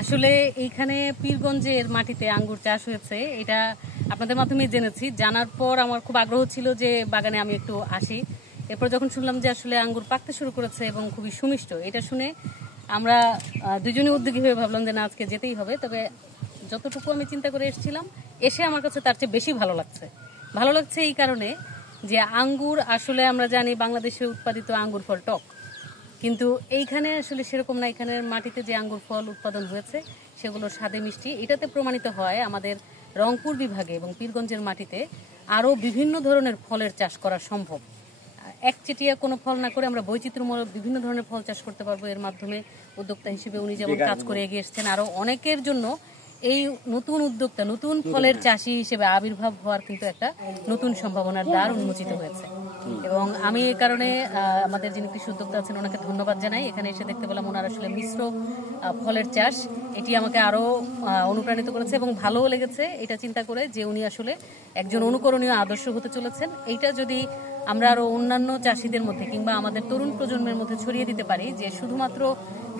আসলে এইখানে পীরগঞ্জের মাটিতে আঙ্গুর চাষ হয়েছে, এটা আপনাদের মাধ্যমে জেনেছি। জানার পর আমার খুব আগ্রহ ছিল যে বাগানে আমি একটু আসি। এরপর যখন শুনলাম যে আসলে আঙ্গুর পাকতে শুরু করেছে এবং খুবই সুমিষ্ট, এটা শুনে আমরা দুজনই উদ্যোগী হয়ে ভাবলাম যে না, আজকে যেতেই হবে। তবে যতটুকু আমি চিন্তা করে এসেছিলাম, এসে আমার কাছে তার চেয়ে বেশি ভালো লাগছে। ভালো লাগছে এই কারণে যে আঙ্গুর আসলে আমরা জানি বাংলাদেশে উৎপাদিত আঙ্গুর ফল টক, কিন্তু এইখানে আসলে সেরকম না। এখানের মাটিতে যে আঙ্গুর ফল উৎপাদন হয়েছে সেগুলো স্বাদে মিষ্টি। এটাতে প্রমাণিত হয় আমাদের রংপুর বিভাগে এবং পীরগঞ্জের মাটিতে আরও বিভিন্ন ধরনের ফলের চাষ করা সম্ভব। একচেটিয়া কোনো ফল না করে আমরা বৈচিত্র্যমূলক বিভিন্ন ধরনের ফল চাষ করতে পারবো। এর মাধ্যমে উদ্যোক্তা হিসেবে উনি যেমন কাজ করে এগিয়ে এসেছেন, আরও অনেকের জন্য এই নতুন উদ্যোক্তা, নতুন ফলের চাষি হিসেবে আবির্ভাব হওয়ার কিন্তু একটা নতুন সম্ভাবনার দ্বার উন্মোচিত হয়েছে। এবং আমি এই কারণে আমাদের যিনি কৃষি উদ্যোক্তা আছেন ওনাকে ধন্যবাদ জানাই। এখানে এসে দেখতে পেলাম ওনার আসলে মিশ্র ফলের চাষ, এটি আমাকে আরও অনুপ্রাণিত করেছে এবং ভালোও লেগেছে এটা চিন্তা করে যে উনি আসলে একজন অনুকরণীয় আদর্শ হতে চলেছেন। এইটা যদি আমরা আরও অন্যান্য চাষিদের মধ্যে কিংবা আমাদের তরুণ প্রজন্মের মধ্যে ছড়িয়ে দিতে পারি যে শুধুমাত্র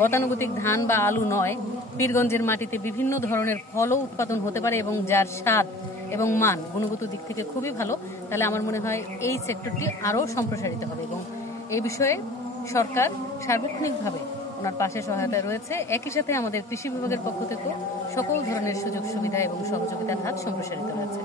গতানুগতিক ধান বা আলু নয়, পীরগঞ্জের মাটিতে বিভিন্ন ধরনের ফলও উৎপাদন হতে পারে এবং যার স্বাদ এবং মান গুণগত দিক থেকে খুবই ভালো, তাহলে আমার মনে হয় এই সেক্টরটি আরও সম্প্রসারিত হবে। এবং এই বিষয়ে সরকার সার্বক্ষণিকভাবে ওনার পাশে সহায়তায় রয়েছে। একই সাথে আমাদের কৃষি বিভাগের পক্ষ থেকেও সকল ধরনের সুযোগ সুবিধা এবং সহযোগিতার হাত সম্প্রসারিত হয়েছে।